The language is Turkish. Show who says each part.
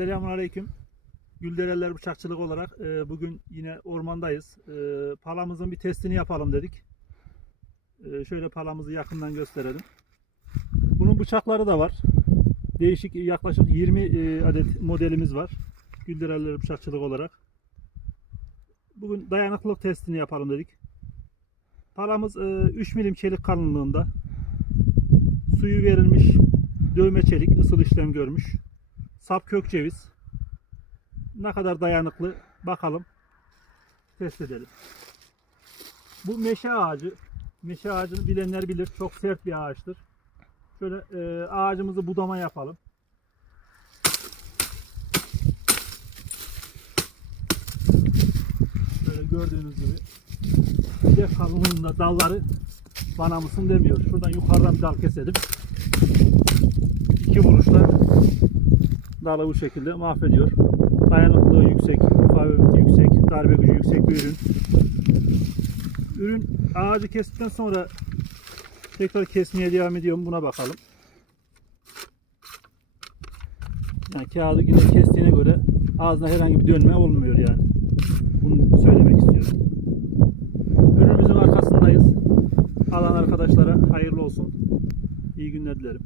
Speaker 1: Selamun Aleyküm. Güldereller Bıçakçılık olarak e, bugün yine ormandayız. E, palamızın bir testini yapalım dedik. E, şöyle palamızı yakından gösterelim. Bunun bıçakları da var. Değişik yaklaşık 20 e, adet modelimiz var. Güldereller Bıçakçılık olarak. Bugün dayanıklılık testini yapalım dedik. Palamız e, 3 milim çelik kalınlığında. Suyu verilmiş dövme çelik ısıl işlem görmüş. Sap kök ceviz. Ne kadar dayanıklı bakalım. Test edelim. Bu meşe ağacı. Meşe ağacını bilenler bilir. Çok sert bir ağaçtır. Şöyle e, ağacımızı budama yapalım. Böyle gördüğünüz gibi bir kalınlığında dalları bana mısın demiyor. Şuradan yukarıdan bir dal keselim. Dalı bu şekilde mahvediyor. Dayanıklılığı yüksek, mukavemeti yüksek, darbe gücü yüksek bir ürün. Ürün ağacı kestikten sonra tekrar kesmeye devam ediyor mu buna bakalım. Yani kağıdı yine kestiğine göre ağzına herhangi bir dönme olmuyor yani. Bunu söylemek istiyorum. Ürünümüzün arkasındayız. Alan arkadaşlara hayırlı olsun. İyi günler dilerim.